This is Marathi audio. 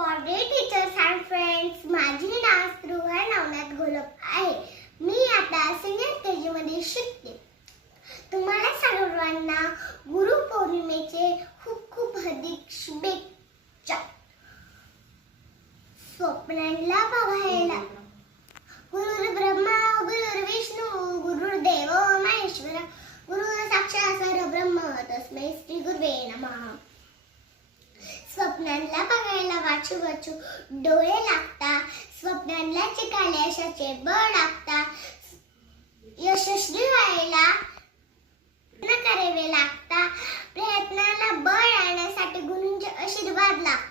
बॉडी टीचर्स अँड फ्रेंड्स, माझे नाव स्पृहा नवनाथ घोलप आहे. मी आता सिनियर केजी मध्ये शिकते. तुम्हाला सर्वांना गुरुपौर्णिमेचे खूप खूप हार्दिक शुभेच्छा. स्वप्नांना बघायला गुरुर्ब्रह्मा गुरुर्विष्णू गुरुर्देव महेश्वर गुरु साक्षात परब्रह्म तस्मै श्री गुरुवे नमः. स्वप्नांना बघायला वाचू वाचू डोळे लागता, स्वप्नांना चिकायला यशाचे बळ लागता, यशस्वी व्हायला प्रयत्न करावे लागता, प्रयत्नाला बळ आणण्यासाठी गुरूंचे आशीर्वाद लागतात.